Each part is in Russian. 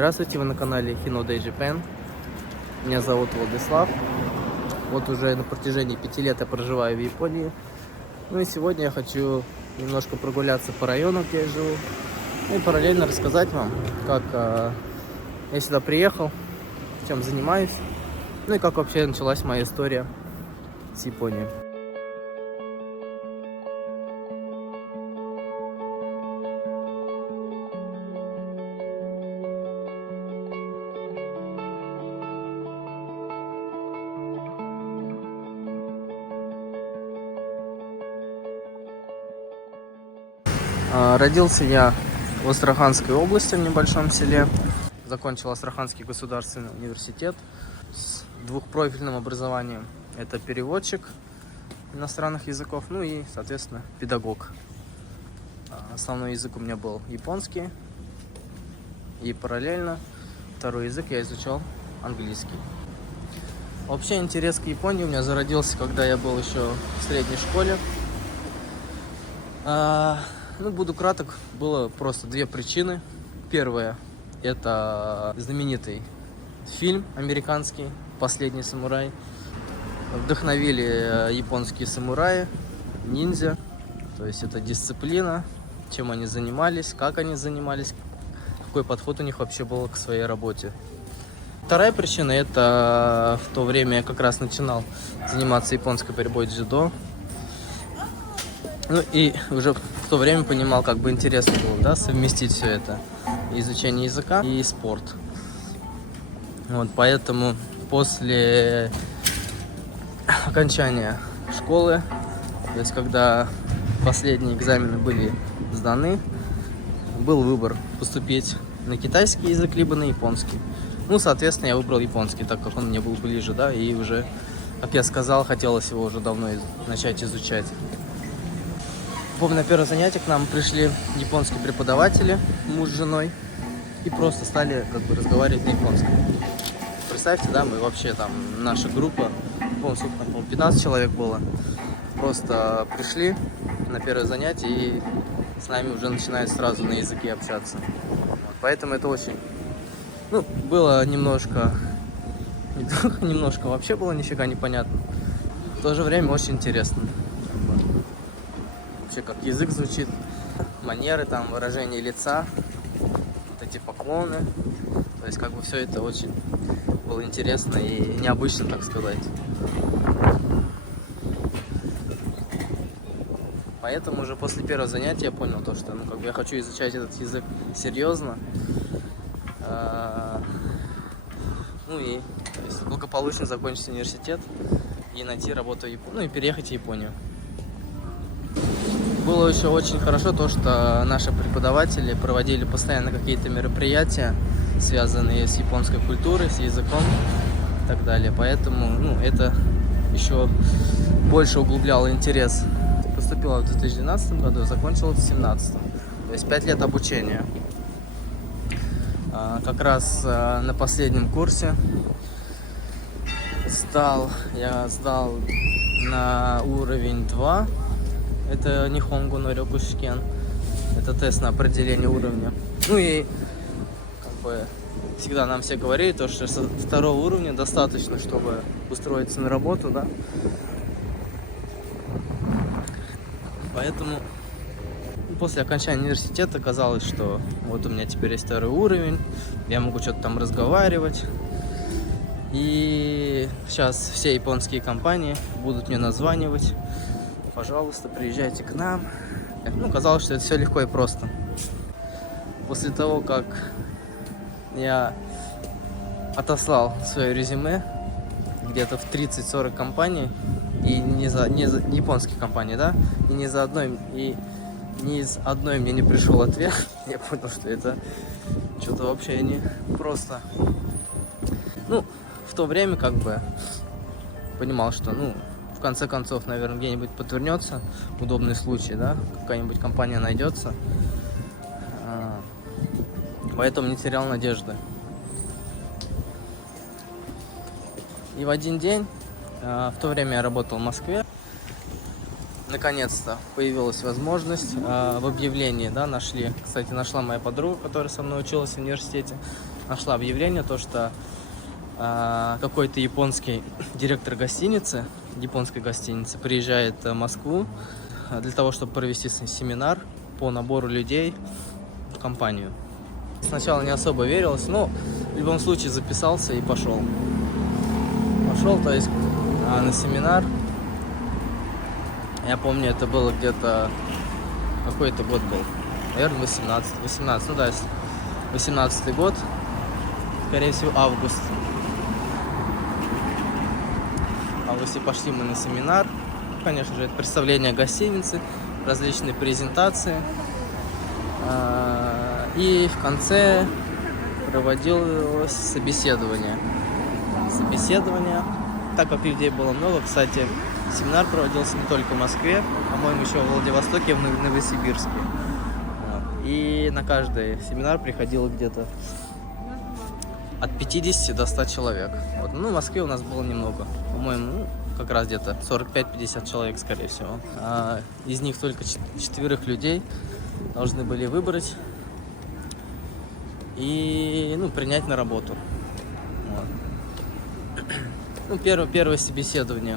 Здравствуйте, вы на канале Hinoday Japan. Меня зовут Владислав. Вот уже на протяжении 5 лет я проживаю в Японии. Ну и сегодня я хочу немножко прогуляться по району, где я живу. Ну и параллельно рассказать вам, как я сюда приехал, чем занимаюсь. Ну и как вообще началась моя история с Японией. Родился я в Астраханской области, в небольшом селе. Закончил Астраханский государственный университет с двухпрофильным образованием. Это переводчик иностранных языков, ну и, соответственно, педагог. Основной язык у меня был японский. И параллельно второй язык я изучал английский. Вообще интерес к Японии у меня зародился, когда я был еще в средней школе. Буду краток, было просто две причины. Первая — это знаменитый фильм американский «Последний самурай». Вдохновили японские самураи, ниндзя. То есть это дисциплина, чем они занимались, как они занимались, какой подход у них вообще был к своей работе. Вторая причина — это в то время я как раз начинал заниматься японской борьбой дзюдо. Ну и уже в то время понимал, как бы интересно было, да, совместить все это. Изучение языка и спорт. Вот, поэтому после окончания школы, то есть когда последние экзамены были сданы, был выбор поступить на китайский язык, либо на японский. Ну, соответственно, я выбрал японский, так как он мне был ближе, да, и уже, как я сказал, хотелось его уже давно начать изучать. Помню, на первое занятие к нам пришли японские преподаватели, муж с женой, и просто стали как бы разговаривать на японском. Представьте, да, мы вообще там, наша группа, помню, сколько там, 15 человек было, просто пришли на первое занятие и с нами уже начинают сразу на языке общаться. Вот, поэтому это очень, было немножко вообще было нифига непонятно. В то же время очень интересно. Вообще, как язык звучит, манеры, там, выражение лица, вот эти поклоны. То есть, как бы все это очень было интересно и необычно, так сказать. Поэтому уже после первого занятия я понял то, что я хочу изучать этот язык серьезно. И то есть, благополучно закончить университет и найти работу в Японии, и переехать в Японию. Было еще очень хорошо то, что наши преподаватели проводили постоянно какие-то мероприятия, связанные с японской культурой, с языком и так далее. Поэтому это еще больше углубляло интерес. Поступила в 2012 году, закончила в 2017. То есть 5 лет обучения. Как раз на последнем курсе я сдал на уровень 2. Это Нихонгу но Рёку Шикен. Это тест на определение уровня. И всегда нам все говорили, то, что со второго уровня достаточно, чтобы устроиться на работу, да. Поэтому после окончания университета оказалось, что вот у меня теперь есть второй уровень, я могу что-то там разговаривать. И сейчас все японские компании будут мне названивать. Пожалуйста, приезжайте к нам. Казалось, что это все легко и просто. После того, как я отослал свое резюме где-то в 30-40 компаний, и не японских компаний, да, и ни из одной мне не пришел ответ, я понял, что это что-то вообще не просто. В то время понимал, что, в конце концов, наверное, где-нибудь подвернется удобный случай, да, какая-нибудь компания найдется. Поэтому не терял надежды. И в один день, в то время я работал в Москве, наконец-то появилась возможность в объявлении, да, нашла моя подруга, которая со мной училась в университете, нашла объявление, то что какой-то японский директор гостиницы, японской гостиницы, приезжает в Москву для того, чтобы провести семинар по набору людей в компанию. Сначала не особо верилось, но в любом случае записался и пошел. То есть на семинар. Я помню, это было где-то... Какой-то год был? Наверное, 18. Ну да, 18-й год. Скорее всего, август. В августе пошли мы на семинар. Конечно же, это представление гостиницы, различные презентации. И в конце проводилось собеседование. Так как людей было много, кстати, семинар проводился не только в Москве, по-моему, еще в Владивостоке, в Новосибирске. И на каждый семинар приходило где-то от 50 до 100 человек. Вот. Ну, в Москве у нас было немного. По-моему, как раз где-то 45-50 человек, скорее всего. Из них только 4 людей должны были выбрать и принять на работу. Вот. Первое собеседование,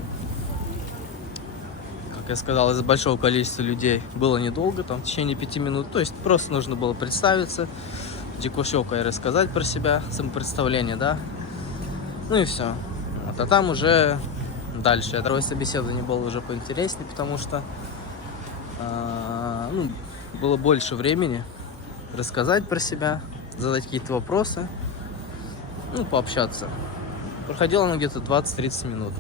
как я сказал, из-за большого количества людей было недолго, там в течение 5 минут. То есть просто нужно было представиться, дикушёка и рассказать про себя, самопредставление, да. Ну и все. Вот. А там уже дальше. Второе собеседование было уже поинтереснее, потому что было больше времени рассказать про себя, задать какие-то вопросы, пообщаться. Проходило оно где-то 20-30 минут.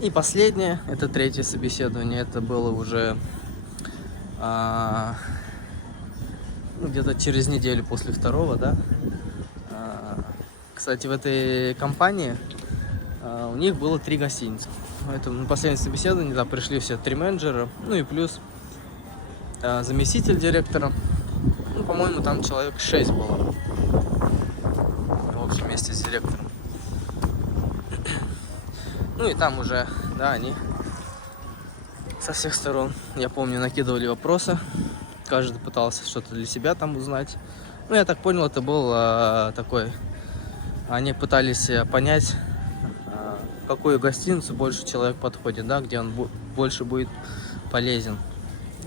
И последнее, это третье собеседование, это было уже где-то через неделю после второго, да. Кстати, в этой компании у них было 3 гостиницы. Поэтому на последнее собеседование, да, пришли все 3 менеджера, и плюс заместитель директора. По-моему, там человек 6 было. В общем, вместе с директором. И там уже, да, они со всех сторон, я помню, накидывали вопросы. Каждый пытался что-то для себя там узнать. Я так понял, это был такой... Они пытались понять, в какую гостиницу больше человек подходит, да, где он больше будет полезен.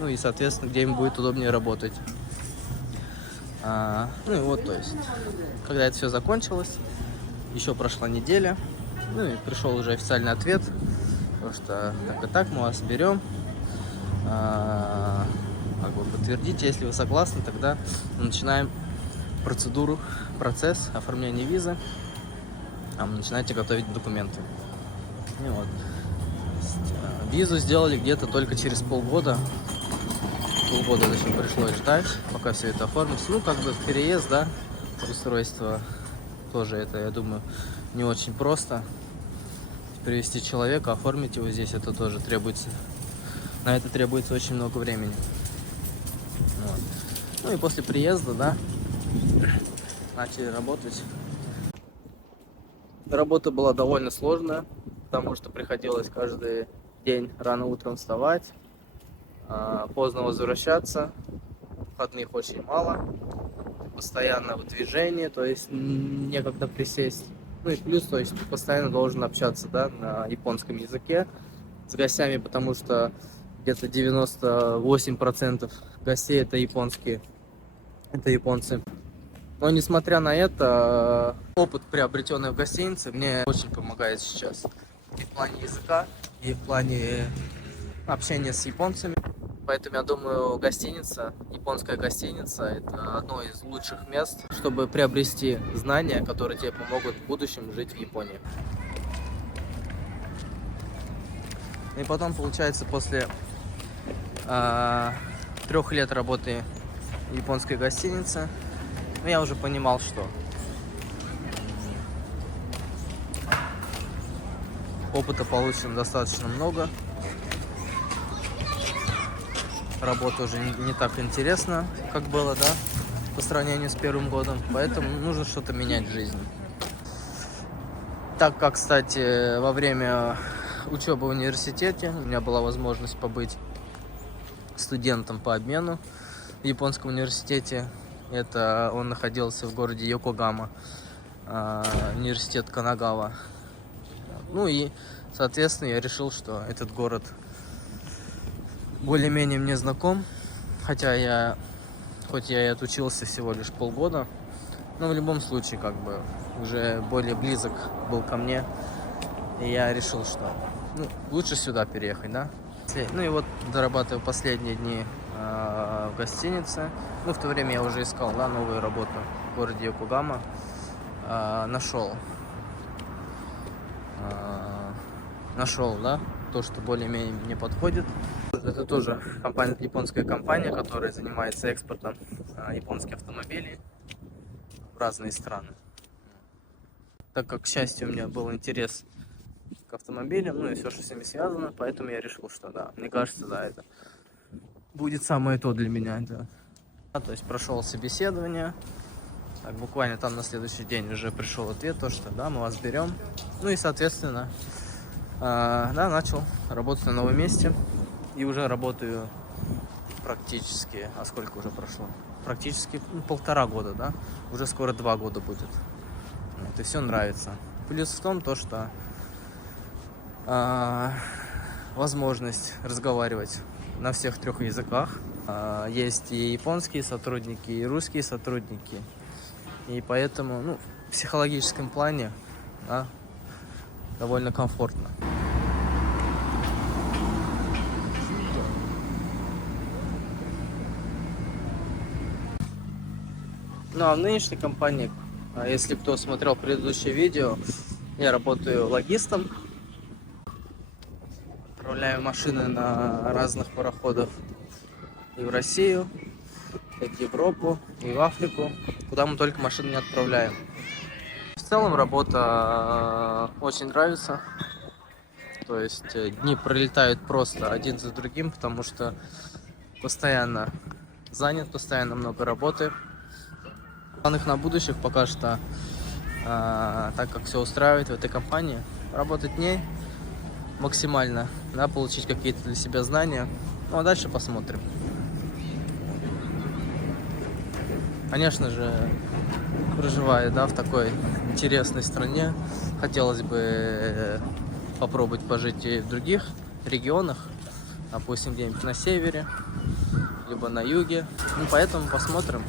И, соответственно, где им будет удобнее работать. И вот, то есть, когда это все закончилось, еще прошла неделя, и пришел уже официальный ответ, потому что так и так мы вас берем, подтвердите, если вы согласны, тогда мы начинаем процесс оформления визы, вы начинаете готовить документы. И вот. Визу сделали где-то только через полгода. Полгода еще пришлось ждать, пока все это оформится. Переезд, да, устройство тоже это, я думаю, не очень просто. Привезти человека, оформить его здесь, это тоже требуется. На это требуется очень много времени. Вот. И после приезда, да, начали работать. Работа была довольно сложная, потому что приходилось каждый день рано утром вставать, поздно возвращаться, выходных очень мало, постоянно в движении, то есть некогда присесть. И плюс, то есть постоянно должен общаться, да, на японском языке с гостями, потому что где-то 98% гостей это японские, это японцы. Но несмотря на это, опыт, приобретенный в гостинице, мне очень помогает сейчас. И в плане языка, и в плане общения с японцами. Поэтому я думаю, японская гостиница, это одно из лучших мест, чтобы приобрести знания, которые тебе помогут в будущем жить в Японии. И потом, получается, после 3 лет работы в японской гостинице, я уже понимал, что опыта получено достаточно много. Работа уже не так интересна, как было, да, по сравнению с первым годом. Поэтому нужно что-то менять в жизни. Так как, кстати, во время учебы в университете у меня была возможность побыть студентом по обмену в японском университете. Это он находился в городе Йокогама, университет Канагава. Ну и, соответственно, я решил, что этот город более-менее мне знаком. Хотя хоть я и отучился всего лишь полгода, но в любом случае, как бы, уже более близок был ко мне. И я решил, что лучше сюда переехать, да. Ну и вот дорабатываю последние дни в гостинице. Ну, в то время я уже искал, да, новую работу в городе Йокогама. Нашел, да, то, что более-менее мне подходит. Это тоже японская компания, которая занимается экспортом японских автомобилей в разные страны. Так как, к счастью, у меня был интерес к автомобилям, ну и все, что с ними связано, поэтому я решил, что да, мне кажется, да, это будет самое то для меня. Да. То есть прошел собеседование, так, буквально там на следующий день уже пришел ответ, то, что да, мы вас берем. Ну и, соответственно, да, начал работать на новом месте. И уже работаю практически, а сколько уже прошло? Практически 1,5 года, да? Уже скоро 2 года будет. Вот, и все нравится. Плюс в том, то, что возможность разговаривать на всех 3 языках. Есть и японские сотрудники, и русские сотрудники. И поэтому, в психологическом плане, да, довольно комфортно. Ну а в нынешней компании, если кто смотрел предыдущее видео, я работаю логистом. Отправляю машины на разных пароходах и в Россию, и в Европу, и в Африку, куда мы только машины не отправляем. В целом работа очень нравится. То есть дни пролетают просто один за другим, потому что постоянно занят, постоянно много работы. Планах на будущих пока что, так как все устраивает в этой компании, работать в ней максимально, да, получить какие-то для себя знания. Ну а дальше посмотрим. Конечно же, проживая, да, в такой интересной стране, хотелось бы попробовать пожить и в других регионах, допустим, где-нибудь на севере, либо на юге. Ну, поэтому посмотрим.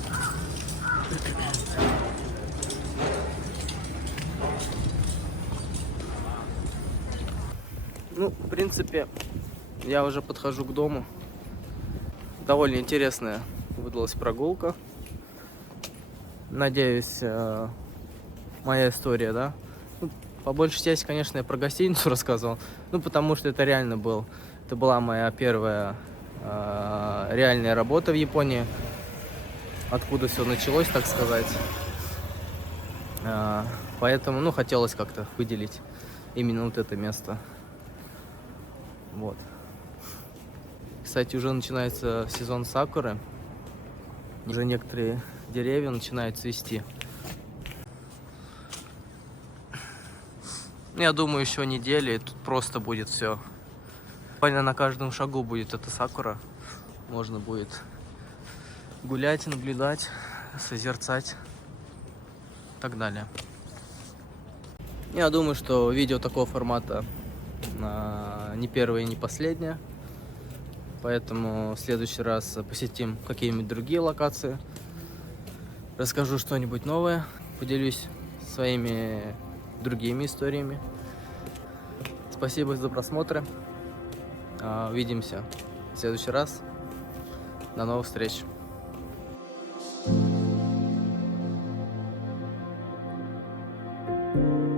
Ну, в принципе, я уже подхожу к дому. Довольно интересная выдалась прогулка. Надеюсь, моя история, да. Ну, по большей части, конечно, я про гостиницу рассказывал. Ну, потому что это реально это была моя первая реальная работа в Японии. Откуда все началось, так сказать. Поэтому, хотелось как-то выделить именно вот это место. Вот. Кстати, уже начинается сезон сакуры. Уже некоторые деревья начинают цвести. Я думаю, еще недели, и тут просто будет все. Буквально на каждом шагу будет эта сакура. Можно будет гулять, наблюдать, созерцать и так далее. Я думаю, что видео такого формата не первое и не последнее. Поэтому в следующий раз посетим какие-нибудь другие локации. Расскажу что-нибудь новое. Поделюсь своими другими историями. Спасибо за просмотр. Увидимся в следующий раз. До новых встреч. Thank you.